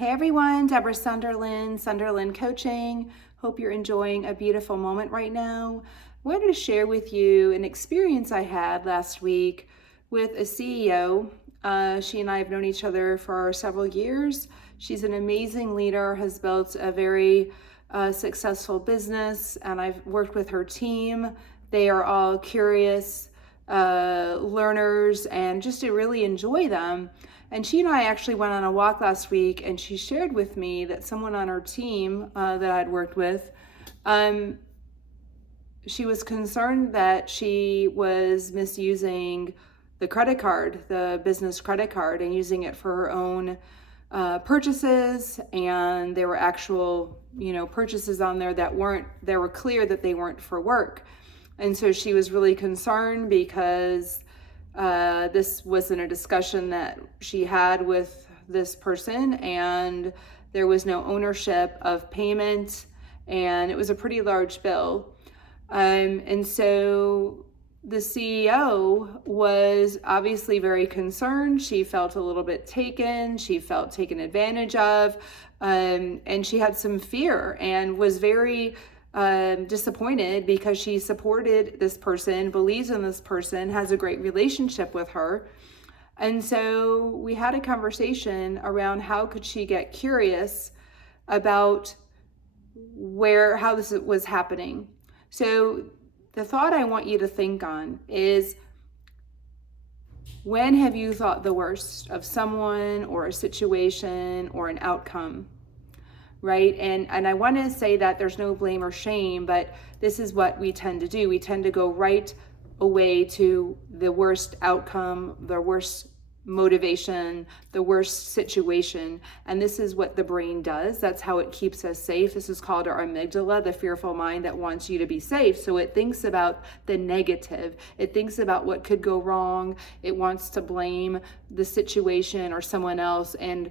Hey everyone, Deborah Sunderland, Sunderland Coaching. Hope you're enjoying a beautiful moment right now. I wanted to share with you an experience I had last week with a CEO. She and I have known each other for several years. She's an amazing leader, has built a very successful business, and I've worked with her team. They are all curious learners and just to really enjoy them. And she and I actually went on a walk last week, and she shared with me that someone on her team that I'd worked with, she was concerned that she was misusing the credit card, the business credit card, and using it for her own purchases. And there were actual, purchases on there that were clear that they weren't for work. And so she was really concerned because this wasn't a discussion that she had with this person, and there was no ownership of payment, and it was a pretty large bill. And so the CEO was obviously very concerned. She felt a little bit taken. She felt taken advantage of, and she had some fear and was very disappointed because she supported this person, believes in this person, has a great relationship with her. And so we had a conversation around how could she get curious about how this was happening. So the thought I want you to think on is, when have you thought the worst of someone or a situation or an outcome? Right? And I want to say that there's no blame or shame, but this is what we tend to do. We tend to go right away to the worst outcome, the worst motivation, the worst situation. And this is what the brain does. That's how it keeps us safe. This is called our amygdala, the fearful mind that wants you to be safe. So it thinks about the negative. It thinks about what could go wrong. It wants to blame the situation or someone else. And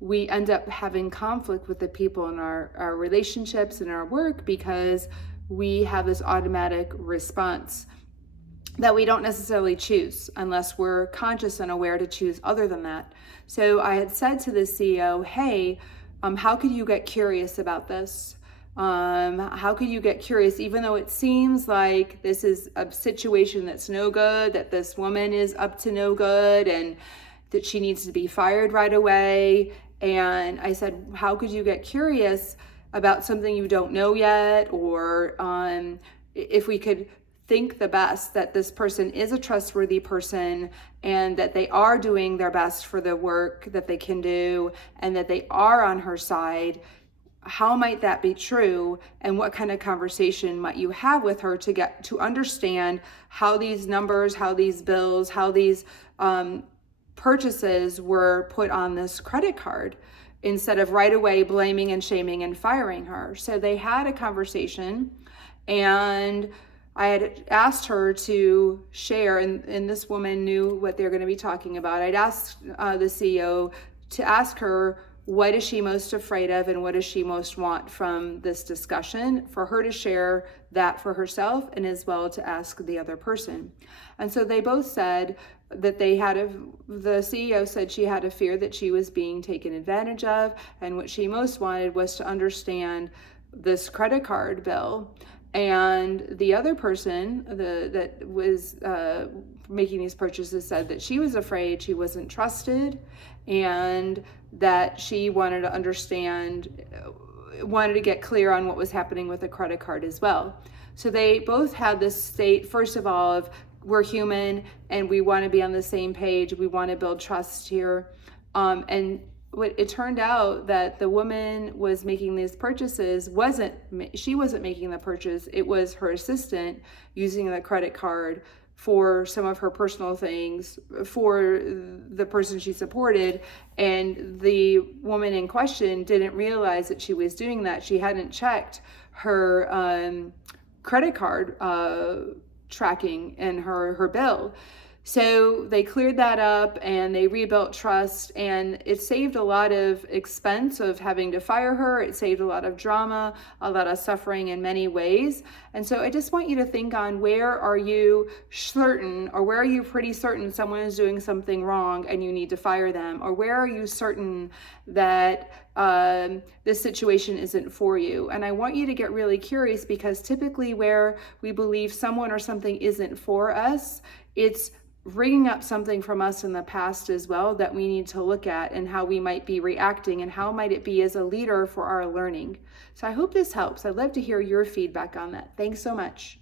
we end up having conflict with the people in our relationships and our work because we have this automatic response that we don't necessarily choose unless we're conscious and aware to choose other than that. So I had said to the CEO, hey, how could you get curious about this? How could you get curious, even though it seems like this is a situation that's no good, that this woman is up to no good, and that she needs to be fired right away. And I said, how could you get curious about something you don't know yet? Or if we could think the best that this person is a trustworthy person and that they are doing their best for the work that they can do and that they are on her side, how might that be true? And what kind of conversation might you have with her to get to understand how these numbers, how these bills, how these purchases were put on this credit card, instead of right away blaming and shaming and firing her. So they had a conversation, and I had asked her to share, and this woman knew what they're going to be talking about. I'd asked the CEO to ask her, what is she most afraid of and what does she most want from this discussion, for her to share that for herself and as well to ask the other person. And so they both said that the CEO said she had a fear that she was being taken advantage of, and what she most wanted was to understand this credit card bill. And the other person that was making these purchases said that she was afraid she wasn't trusted, and that she wanted to understand, wanted to get clear on what was happening with the credit card as well. So they both had this state, first of all, of we're human and we want to be on the same page. We want to build trust here. And it turned out that the woman was making these purchases she wasn't making the purchase. It was her assistant using the credit card for some of her personal things for the person she supported. And the woman in question didn't realize that she was doing that. She hadn't checked her credit card tracking and her bill. So they cleared that up and they rebuilt trust, and it saved a lot of expense of having to fire her. It saved a lot of drama, a lot of suffering in many ways. And so I just want you to think on, where are you certain, or where are you pretty certain someone is doing something wrong and you need to fire them? Or where are you certain that this situation isn't for you? And I want you to get really curious, because typically where we believe someone or something isn't for us, it's bringing up something from us in the past as well that we need to look at, and how we might be reacting, and how might it be as a leader for our learning. So I hope this helps. I'd love to hear your feedback on that. Thanks so much.